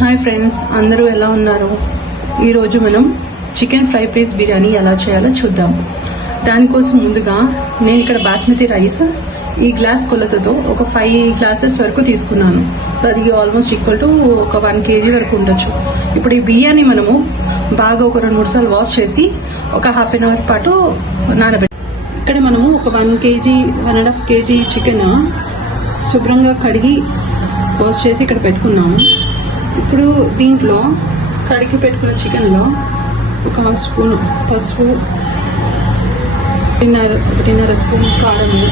Hi friends, అందరూ ఎలా ఉన్నారు? ఈరోజు మనం చికెన్ ఫ్రై పీస్ బిర్యానీ ఎలా చేయాలో చూద్దాం. దానికోసం ముందుగా నేను ఇక్కడ బాస్మతి రైస్ ఈ గ్లాస్ కొలతతో ఒక 5 గ్లాసెస్ వరకు తీసుకున్నాను. అది ఆల్మోస్ట్ ఈక్వల్ టు ఒక 1 kg వరకు ఉండొచ్చు. ఇప్పుడు ఈ బియ్యాన్ని మనము బాగా ఒక 2-3 సార్లు వాష్ చేసి ఒక హాఫ్ అన్ అవర్ పాటు నానబెట్టి, ఇక్కడ మనము ఒక 1 kg 1.5 kg చికెన్ శుభ్రంగా కడిగి వాష్ చేసి ఇక్కడ పెట్టుకున్నాము. ఇప్పుడు దీంట్లో కడిగి పెట్టుకున్న చికెన్లో ఒక 1/2 స్పూన్ పసుపు, 1.5 స్పూన్ కారము,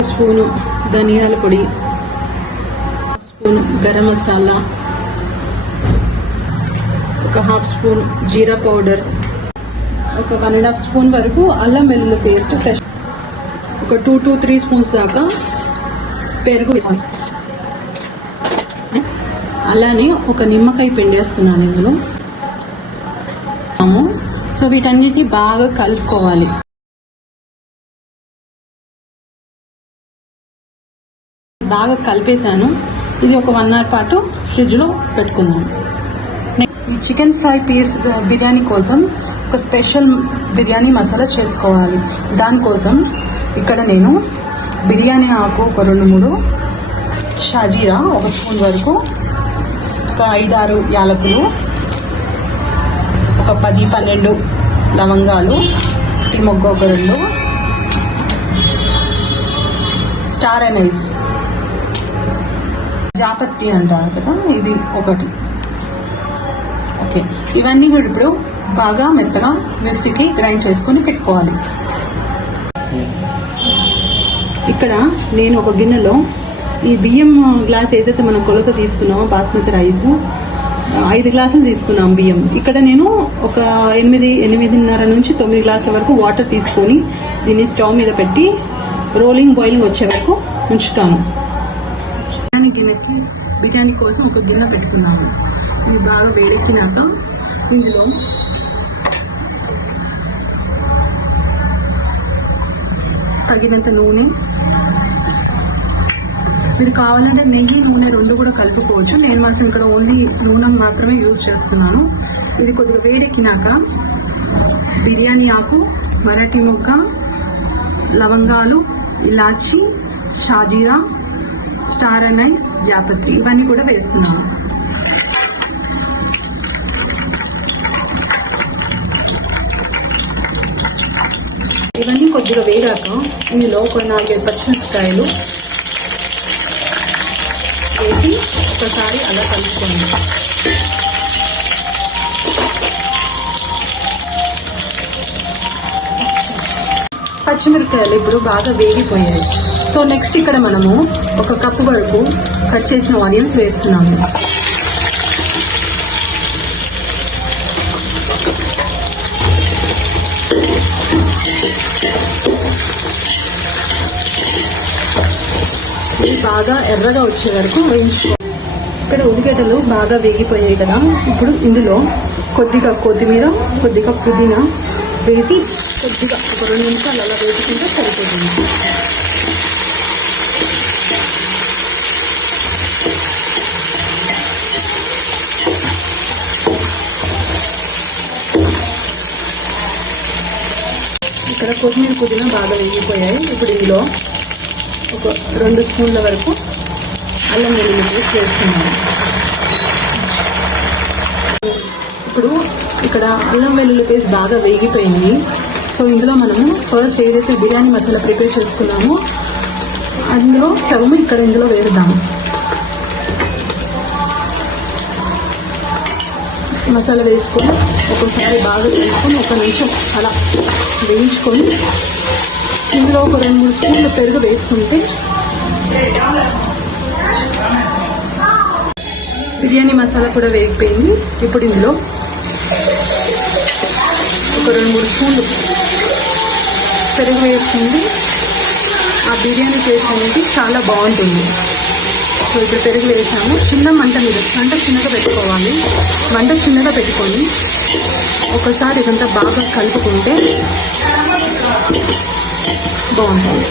1 స్పూను ధనియాల పొడి, 1 స్పూన్ గరం మసాలా, ఒక 1/2 స్పూన్ జీరా పౌడర్, ఒక 1.5 స్పూన్ వరకు అల్లం వెల్లుల్లి పేస్ట్ ఫ్రెష్, ఒక 2 to 3 స్పూన్స్ దాకా పెరుగు, అలానే ఒక నిమ్మకాయ పిండేస్తున్నాను ఇందులో. సో వీటన్నిటిని బాగా కలుపుకోవాలి. బాగా కలిపేశాను. ఇది ఒక 1 అవర్ పాటు ఫ్రిడ్జ్లో పెట్టుకుందాం. ఈ చికెన్ ఫ్రై పీస్ బిర్యానీ కోసం ఒక స్పెషల్ బిర్యానీ మసాలా చేసుకోవాలి. దానికోసం ఇక్కడ నేను బిర్యానీ ఆకు ఒక 2-3, షాజీరా 1 స్పూన్ వరకు, ఒక 5-6 యాలకులు, ఒక 10-12 లవంగాలు, టీ మొగ్గ ఒక 2, స్టార్ అనైస్ జాపత్రి అంటారు కదా, ఇది 1. ఓకే, ఇవన్నీ కూడా ఇప్పుడు బాగా మెత్తగా మిక్సీకి గ్రైండ్ చేసుకొని పెట్టుకోవాలి. ఇక్కడ నేను ఒక గిన్నెలో ఈ బియ్యం గ్లాస్ ఏదైతే మనం కొలత తీసుకున్నామో బాస్మతి రైస్ 5 గ్లాసులు తీసుకున్నాం బియ్యం. ఇక్కడ నేను ఒక 8-8.5 నుంచి 9 గ్లాసుల వరకు వాటర్ తీసుకొని దీన్ని స్టవ్ మీద పెట్టి రోలింగ్ బాయిలింగ్ వచ్చే వరకు ఉంచుతాను. బిర్యానీ కోసం ఒక గిన్నె పెట్టుకున్నాను. ఇది బాగా వేడెక్కినాక ఇందులో తగినంత నూనె, మీరు కావాలంటే నెయ్యి నూనె 2 కూడా కలుపుకోవచ్చు. నేను మాత్రం ఇక్కడ ఓన్లీ నూనె మాత్రమే యూజ్ చేస్తున్నాను. ఇది కొద్దిగా వేడెక్కినాక బిర్యానీ ఆకు, మరాఠీ మొగ్గ, లవంగాలు, ఇలాచి, షాజీరా, స్టార్ అనైస్, జాపత్రి ఇవన్నీ కూడా వేస్తున్నాను. ఇవన్నీ కొద్దిగా వేగాక ఇందులో ఒక 4 పచ్చిమిరపకాయలు వేసి ఒకసారి అలా కలుపుకోండి. పచ్చిమిరపకాయలు ఇప్పుడు బాగా వేగిపోయాయి. సో నెక్స్ట్ ఇక్కడ మనము 1 కప్పు వరకు కట్ చేసిన ఆనియన్స్ వేస్తున్నాము. ఇది బాగా ఎర్రగా వచ్చే వరకు వేయించుకోవాలి. ఇక్కడ ఉల్లిగడ్డలు బాగా వేగిపోయాయి కదా, ఇప్పుడు ఇందులో కొద్దిగా కొత్తిమీర, కొద్దిగా పుదీనా వేసి కొద్దిగా ఒక 2 నిమిషాలు అలా వేసుకుంటే సరిపోతుంది. ఇక్కడ కొత్తిమీర పుదీనా బాగా వేగిపోయాయి. ఇప్పుడు ఇందులో ఒక 2 స్పూన్ల వరకు అల్లం వెల్లుల్లి పేస్ట్ వేస్తున్నాను. ఇప్పుడు ఇక్కడ అల్లం వెల్లుల్లి పేస్ట్ బాగా వేగిపోయింది. సో ఇందులో మనము ఫస్ట్ ఏదైతే బిర్యానీ మసాలా ప్రిపేర్ చేసుకున్నామో అందులో సగము ఇక్కడ ఇందులో వేద్దాము. మసాలా వేసుకొని ఒకసారి బాగా వేసుకొని 1 నిమిషం అలా వేయించుకొని ఇందులో ఒక 2-3 స్పూన్ల పెరుగు వేసుకుంటే బిర్యానీ మసాలా కూడా వేగిపోయింది. ఇప్పుడు ఇందులో ఒక 2-3 స్పూన్లు పెరుగు వేసుకుంది. ఆ బిర్యానీ టేస్ట్ అనేది చాలా బాగుంటుంది. సో ఇప్పుడు పెరుగు వేసాము. చిన్న మంట మీద, మంట చిన్నగా పెట్టుకోవాలి. మంట చిన్నగా పెట్టుకొని ఒకసారి ఇదంతా బాగా కలుపుకుంటే బాగుంటుంది.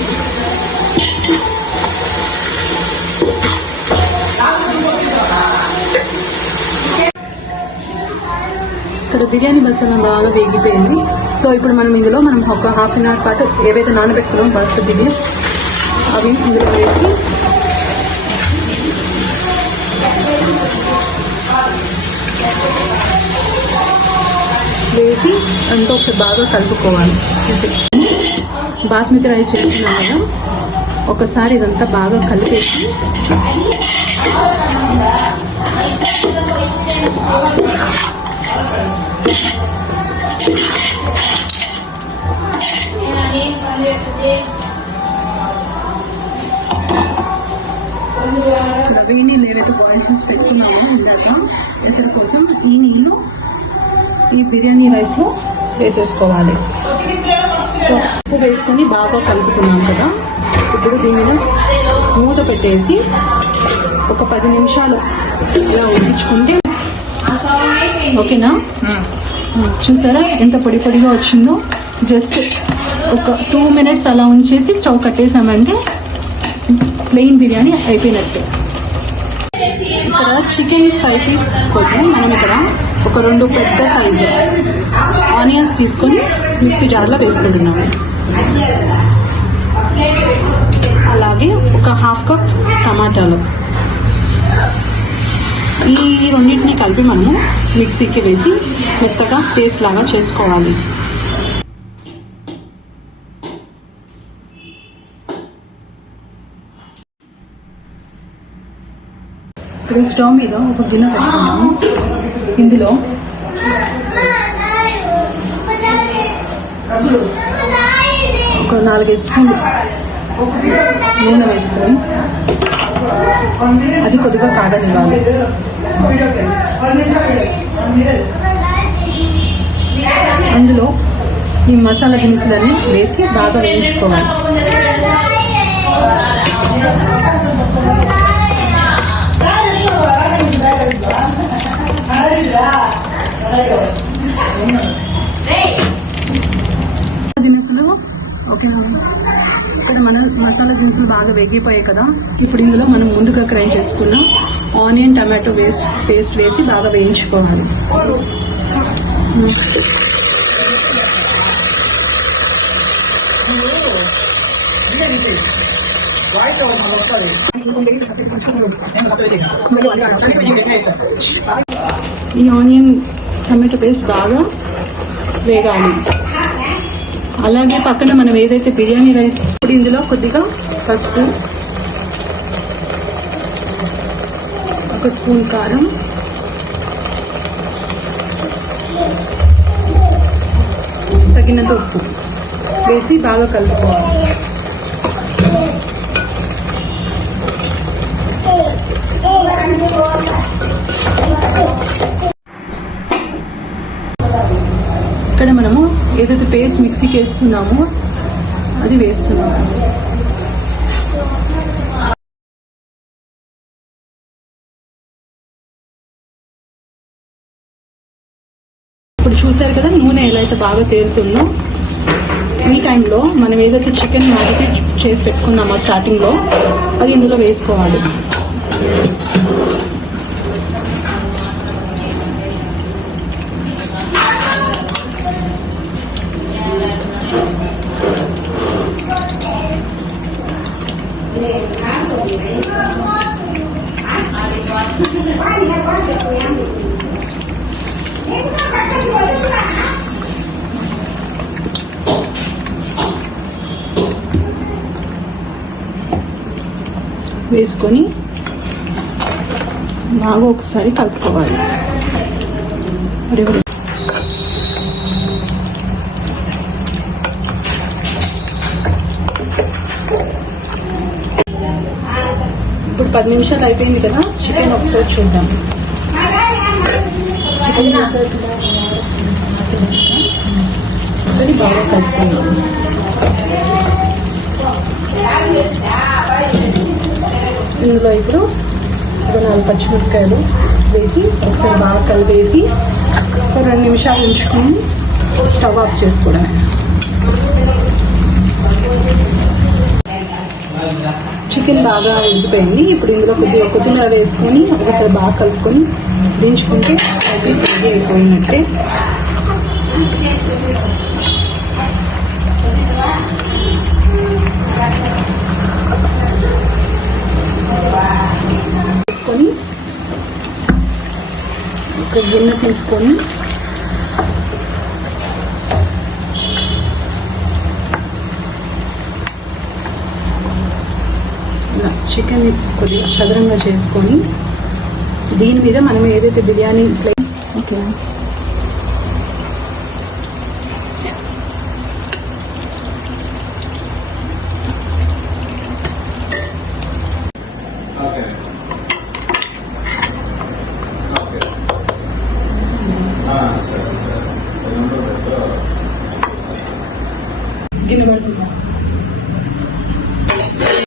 ఇక్కడ బిర్యానీ మసాలా బాగా వేగిపోయింది. సో ఇప్పుడు మనం ఇందులో ఒక హాఫ్ అన్ అవర్ పాటు ఏవైతే నానబెట్టుకున్నాం బాస్మతి బియ్యం అవి ఇందులో వేసి అంతా ఒకసారి బాగా కలుపుకోవాలి. బాస్మతి రైస్ వేసుకున్నాం కదా, ఒకసారి ఇదంతా బాగా కలిపేసి వేడి నీళ్ళు ఏవైతే బాయిల్ చేసి పెట్టుకున్నామో ఇందాక ఎసరు కోసం ఈ నీళ్ళు ఈ బిర్యానీ రైస్లో వేసేసుకోవాలి. సో ఉప్పు వేసుకొని బాగా కలుపుకున్నాం కదా, ఇప్పుడు దీనిని మూత పెట్టేసి ఒక 10 నిమిషాలు ఇలా ఉడికించుకుంటే ఓకేనా. చూసారా ఎంత పొడి పొడిగా వచ్చిందో. జస్ట్ ఒక 2 మినిట్స్ అలా ఉంచేసి స్టవ్ కట్టేసామంటే ప్లెయిన్ బిర్యానీ అయిపోయినట్టే. ఇక్కడ చికెన్ ఫ్రై పీస్ కోసం మనం ఇక్కడ ఒక 2 పెద్ద సైజు ఆనియన్స్ తీసుకొని మిక్సీ జార్లో వేసుకుంటున్నాము. అలాగే ఒక హాఫ్ కప్ టమాటాలు, ఈ రెండింటిని కలిపి మనము మిక్సీకి వేసి మెత్తగా పేస్ట్ లాగా చేసుకోవాలి. ఇక్కడ స్టవ్ మీద ఒక గిన్నె పెట్టుకున్నాము. ఇందులో ఒక 4-5 స్పూన్లు నూనె వేసుకొని అది కొద్దిగా కాగనివ్వాలి. అందులో ఈ మసాలా దినుసులన్నీ వేసి బాగా వేయించుకోవాలి. దినుసులు ఓకే. ఇక్కడ మన మసాలా దినుసులు బాగా వేగిపోయాయి కదా, ఇప్పుడు ఇందులో మనం ముందుగా గ్రైండ్ చేసుకున్న ఆనియన్ టమాటో పేస్ట్ వేసి బాగా వేయించుకోవాలి. ఈ ఆనియన్ టమాటో పేస్ట్ బాగా వేగాలి. అలాగే పక్కన మనం ఏదైతే బిర్యానీ రైస్, ఇప్పుడు ఇందులో కొద్దిగా పసుపు, 1 స్పూన్ కారం, తగినంత ఉప్పు వేసి బాగా కలుపుకోవాలి. ఇక్కడ మనము ఏదైతే పేస్ట్ మిక్సీకి వేసుకున్నామో అది వేస్తున్నాము. ఇప్పుడు చూసారు కదా నూనె ఎలా అయితే బాగా తేలుతుందో. ఈ టైంలో మనం ఏదైతే చికెన్ మ్యారినేట్ చేసి పెట్టుకున్నామో స్టార్టింగ్లో అది ఇందులో వేసుకోవాలి. వేసుకొని బాగా ఒకసారి కలుపుకోవాలి. ఇప్పుడు 10 నిమిషాలు అయిపోయింది కదా, చికెన్ ఒకసారి చూద్దాం. చికెన్ ఒకసారి బాగా కలుపుకున్నాం. ఇందులో ఇప్పుడు 4 పచ్చిమిరపకాయలు వేసి ఒకసారి బాగా కలిపేసి ఒక 2 నిమిషాలు ఉంచుకొని స్టవ్ ఆఫ్ చేసుకోవడం. చికెన్ బాగా ఉడికిపోయింది. ఇప్పుడు ఇందులో కొద్దిగా కొత్తిమీర వేసుకొని ఒకసారి బాగా కలుపుకొని దించుకుంటే అది రెడీ అయిపోయినట్టే. తీసుకొని ఒక గిన్నె తీసుకొని చికెన్ కొద్దిగా చదరంగా చేసుకొని దీని మీద మనం ఏదైతే బిర్యానీ